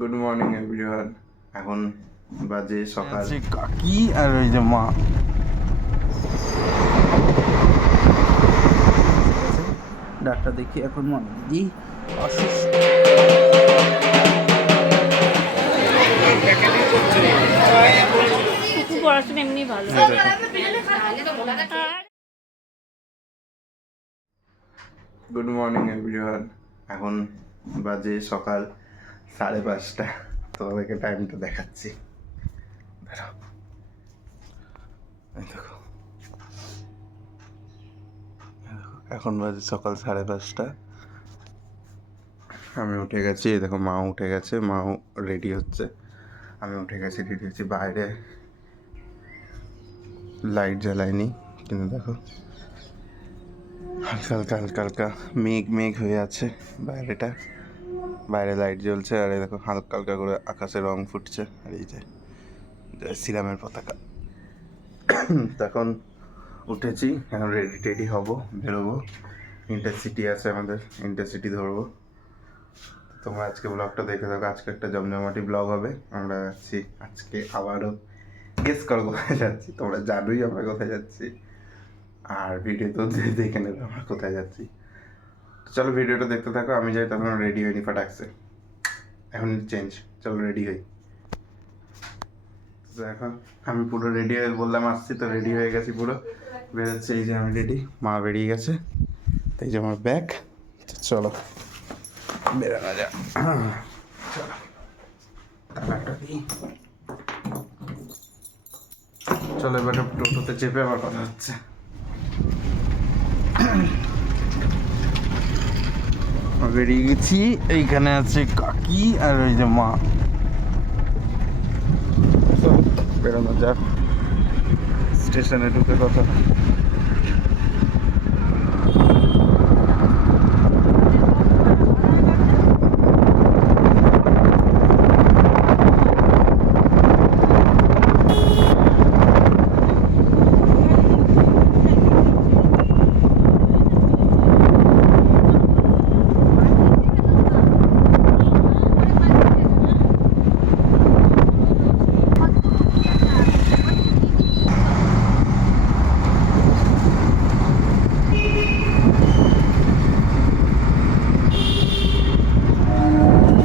Good morning everyone. এখন বাজে সকাল। কাকি আর ওই যে মা ডাক্তার দেখি এখন মনে দিদি অসুস্থ। কুকুর পড়াশোনা এমনি ভালো। Good morning everyone. এখন বাজে সকাল 5:30। তোমাদেরকে টাইমটা দেখাচ্ছি। দাঁড়াও, এই দেখো এখন বাজে সকাল 5:30। আমি উঠে গেছি, এই দেখো মাও উঠে গেছে, মাও রেডি হচ্ছে। আমি উঠে গেছি, রেডি হচ্ছি। বাইরে লাইট জ্বালাইনি, কিন্তু দেখো হালকা হালকা হালকা হালকা মেঘ মেঘ হয়ে আছে বাইরেটা। বাইরে লাইট জ্বলছে, আর এই দেখো হালকা হালকা করে আকাশে রং ফুটছে। আর এই যে শ্রীরামের পতাকা। তখন উঠেছি, এখন রেডি টেডি হবো, বেরোবো। ইন্টারসিটি আছে আমাদের, ইন্টারসিটি ধরবো। তোমরা আজকে ব্লগটা দেখে থাকো, আজকে একটা জমজমাটি ব্লগ হবে। আমরা যাচ্ছি আজকে আবারও, গেস করো কোথায় যাচ্ছি। তোমরা জানোই আমরা কোথায় যাচ্ছি, আর ভিডিও তো দেখে নেবে আমরা কোথায় যাচ্ছি। চলো ভিডিওটা দেখতে থাকো। আমি যাই, তখন রেডি হইনি ফাটাকছে, এখন চেঞ্জ। চলো রেডি হই। তো এখন আমি পুরো রেডি হয়ে বললাম আসছি, তো রেডি হয়ে গেছি পুরো, বেরোচ্ছে। এই যে আমি রেডি, মা বেরিয়ে গেছে, তো এই যে আমার ব্যাগ। চলো বেরোনো যাক। চলো তালাটা দিই। চলো এবার টোটোতে চেপে আবার কথা হচ্ছে। বেরিয়ে গেছি, এইখানে আছে কাকি আর ওই যে মা। চলো বেরোনো যাক, স্টেশনে ঢুকে কথা।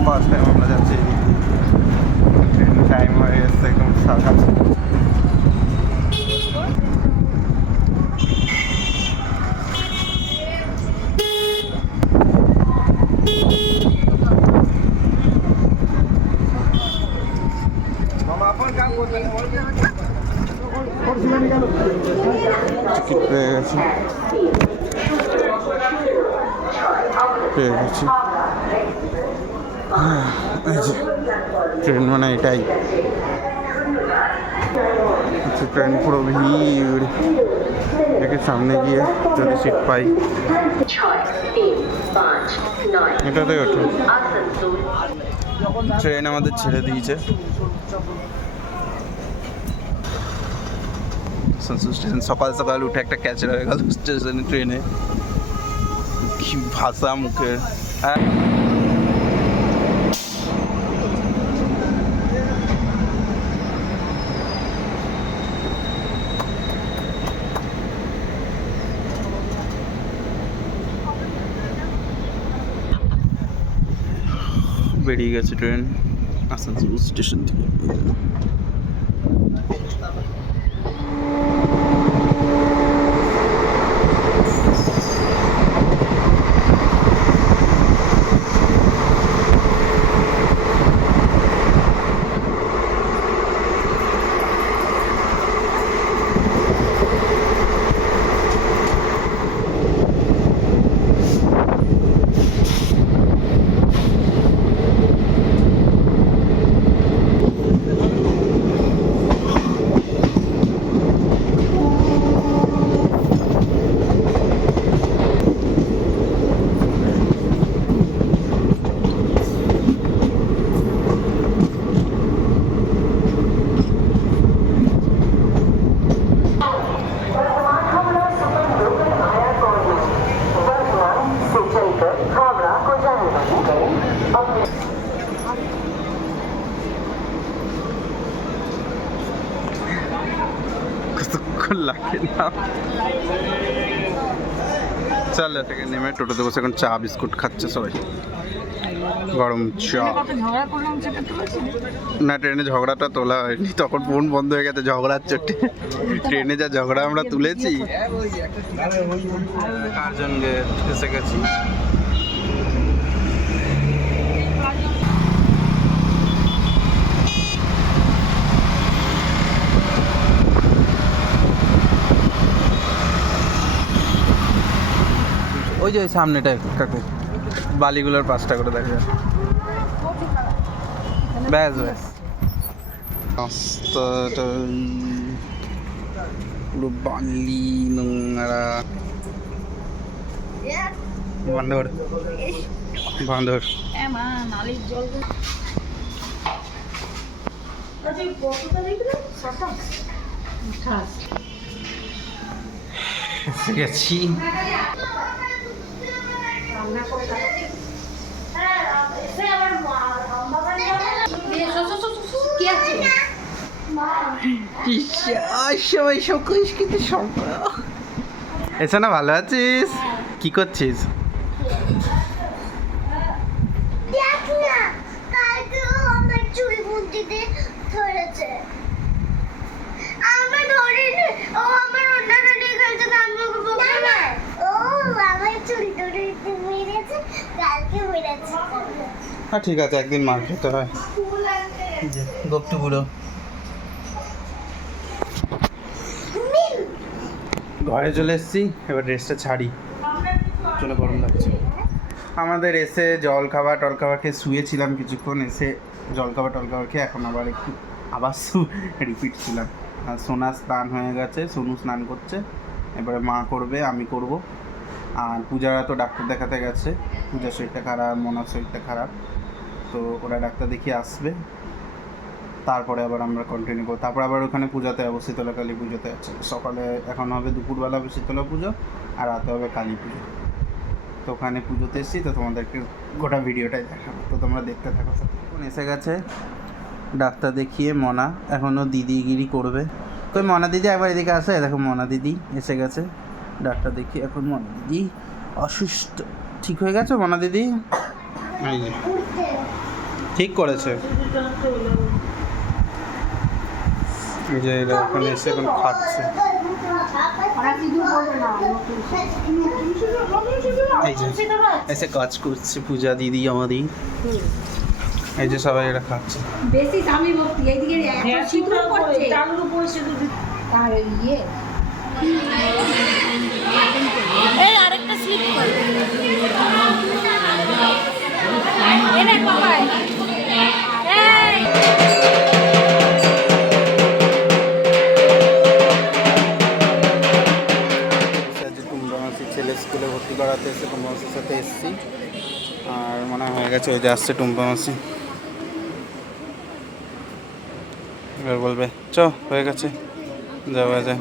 ফার্স্ট টাইম আমরা যাচ্ছি, টাইম হয়ে গেছে একদম সকাল। টিকিট পেয়ে গেছি, এই যে ট্রেন, মানে এটাই ট্রেন। পুরো ভিড়, দেখে সামনে গিয়ে যদি সিট পাই। এটাতে ওঠো। ট্রেন আমাদের ছেড়ে দিয়েছে স্টেশন। সকাল সকাল উঠে একটা ক্যাচড়া হয়ে গেল স্টেশনে, ট্রেনে। কি ভাষা মুখের। হ্যাঁ, বেরিয়ে গেছে ট্রেন আসানসোল স্টেশন থেকে। এখন লাগে না। চল থেকে নেমে টোটোতে বসে এখন চা বিস্কুট খাচ্ছে সবাই, গরম চা। না ট্রেনে ঝগড়াটা তোলা হয়নি, তখন ফোন বন্ধ হয়ে গেছে ঝগড়ার চোটে। ট্রেনে যা ঝগড়া আমরা তুলেছি। কার্জন গেট এসে গেছি। ওই যে ওই সামনেটা কাকু, বালিগুলোর 5টা করে দেখা যায়। ব্যাস ব্যাস রাস্তাটা পুরো বালি নোংরা। বান্দর বান্দর এসে গেছি। এসে না, ভালো আছিস? কি করছিস? হ্যাঁ ঠিক আছে, একদিন মার খেতে হয়। গপ্তু বুড়ো ঘরে চলে এসেছি, এবার ড্রেসটা ছাড়ি, চলে গরম লাগছে। আমাদের এসে জল খাবার টল খাবার খেয়ে শুয়েছিলাম কিছুক্ষণ, এসে জল খাবার টল খাবার খেয়ে এখন আবার একটু আবার রিপিট ছিলাম। আর সোনা স্নান হয়ে গেছে, সোনু স্নান করছে, এবারে মা করবে, আমি করব। আর পূজারা তো ডাক্তার দেখাতে গেছে, পূজার শরীরটা খারাপ, মনার শরীরটা খারাপ, তো ওরা ডাক্তার দেখিয়ে আসবে, তারপরে আবার আমরা কন্টিনিউ করবো। তারপর আবার ওখানে পূজাতে যাবো, শীতলা কালী পুজোতে আছে। সকালে এখন হবে দুপুরবেলা হবে শীতলা পুজো, আর রাতে হবে কালী পুজো। তো ওখানে পুজোতে এসেছি, তো তোমাদেরকে গোটা ভিডিওটাই দেখাবো, তো তোমরা দেখতে থাকো। এখন এসে গেছে ডাক্তার দেখিয়ে মনা, এখনও দিদিগিরি করবে। কই মনা দিদি একবার এদিকে আসে, দেখো মনা দিদি এসে গেছে ডাক্তার দেখিয়ে। এখন মনা দিদি অসুস্থ, ঠিক হয়ে গেছে মনা দিদি? ঠিক করেছে যে এখন এসে এখন খাচ্ছে। এই যে এসে কাজ করছে পূজা দিদি আমাদের, এই যে সবাই এটা খাচ্ছে। বেশি স্বামী ভক্তি এইদিকে সিঁদুর পড়ছে চালুর উপরে সিঁদুর আর ইয়ে এই আরেকটা স্লিপ কর এনে বাবা এই ছেলে স্কুলে ভর্তি করাতে এসে টুম্পা মাসির সাথে এসেছি, আর মনে হয়ে গেছে ওই যে আসছে টুম্পা মাসি, এবার বলবে চ হয়ে গেছে যাওয়া যায়,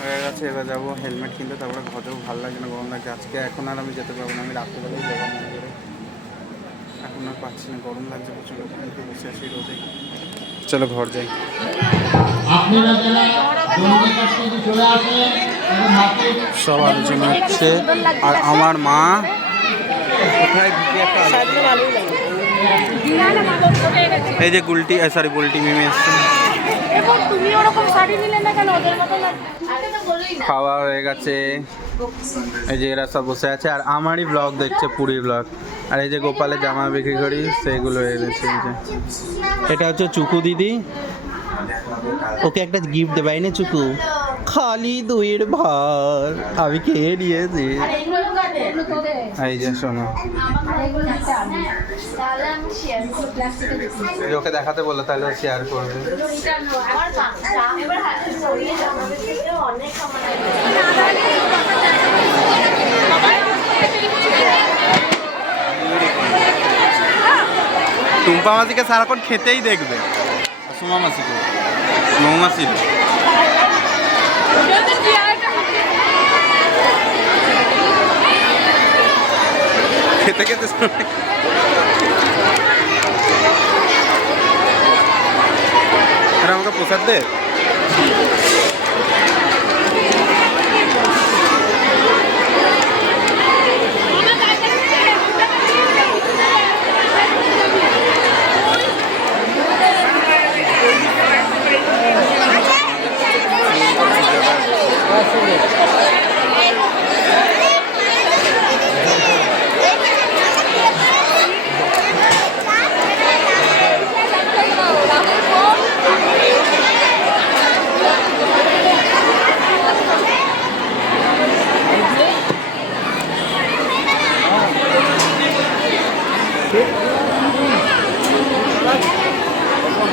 হয়ে গেছে। এবার যাবো হেলমেট কিনতে, তারপরে ঘর যাবো। ভালো লাগছে না, গরম লাগছে আজকে। এখন আর আমি যেতে পারবো না, আমি রাত্রেবেলায় যাবো মনে করে, এখন আর পাচ্ছি না, গরম লাগছে প্রচুর। বসে আসি রোদে, চলো ঘর যাই। সব আলোচনা হচ্ছে, আর আমার মা কোথায় এই যে গুলটি, সরি বুলটি মিমি এসছে। খাওয়া হয়ে গেছে, এই যে এরা সব বসে আছে, আর আমারই ব্লগ দেখছে, পুরী ব্লগ। আর এই যে গোপালের জামা বিক্রি করি সেইগুলো এনেছে। এটা হচ্ছে চুকু দিদি, ওকে একটা গিফট দেবে না চুকু, খালি দইয়ের ভার আমি খেয়ে নিয়েছি। এই যে শোনো, ওকে দেখাতে বললো, তাহলে শেয়ার করবে। টুম্পা মাসিকে সারাক্ষণ খেতেই দেখবে, সুমা মাসিকে, মৌমাসি খেতে খেতে এটা আমাকে প্রসাদ দে।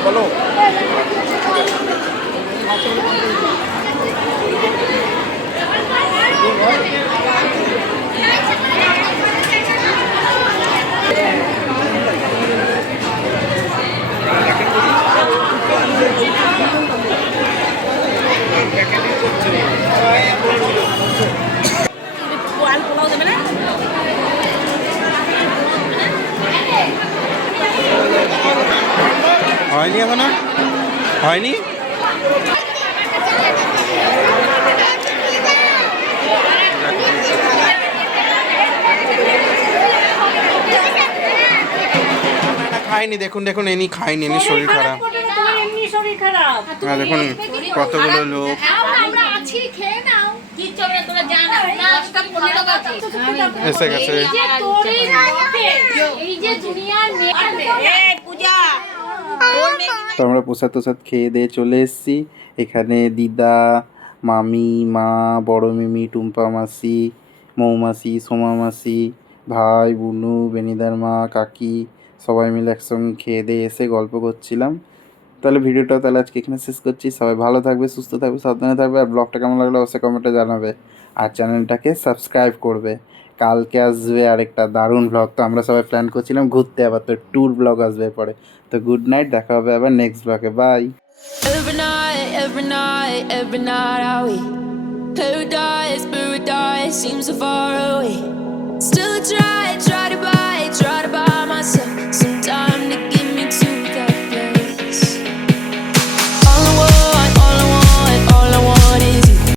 বলো হয়নি এখনো হয়নি। খাইনি, দেখুন দেখুন এনি খাইনি, এনি শরীর খারাপ। হ্যাঁ দেখুন কতগুলো লোক এসে গেছে। তো আমরা প্রসাদ তোসাদ খেয়ে দিয়ে চলে এসেছি। এখানে দিদা, মামি, মা, বড় মিমি, টুম্পা মাসি, মৌমাসি, সোমা মাসি, ভাই, বুনু, বেনিদার মা, কাকি সবাই মিলে একসঙ্গে খেয়ে দিয়ে এসে গল্প করছিলাম। তাহলে ভিডিওটা তাহলে আজকে এখানে শেষ করছি। সবাই ভালো থাকবে, সুস্থ থাকবে, সাবধানে থাকবে। আর ব্লগটা কেমন লাগলো অবশ্যই কমেন্টে জানাবে। আর চ্যানেলটাকে সাবস্ক্রাইব করবে। কালকে আসবে আরেকটা দারুণ ব্লগ। তো আমরা সবাই প্ল্যান করছিলাম ঘুরতে, আবার তো ট্যুর ব্লগ আসবে পরে। তো গুড নাইট, দেখা হবে আবার নেক্সট ব্লগে। By. Every night are we paradise seems so far away. Still I try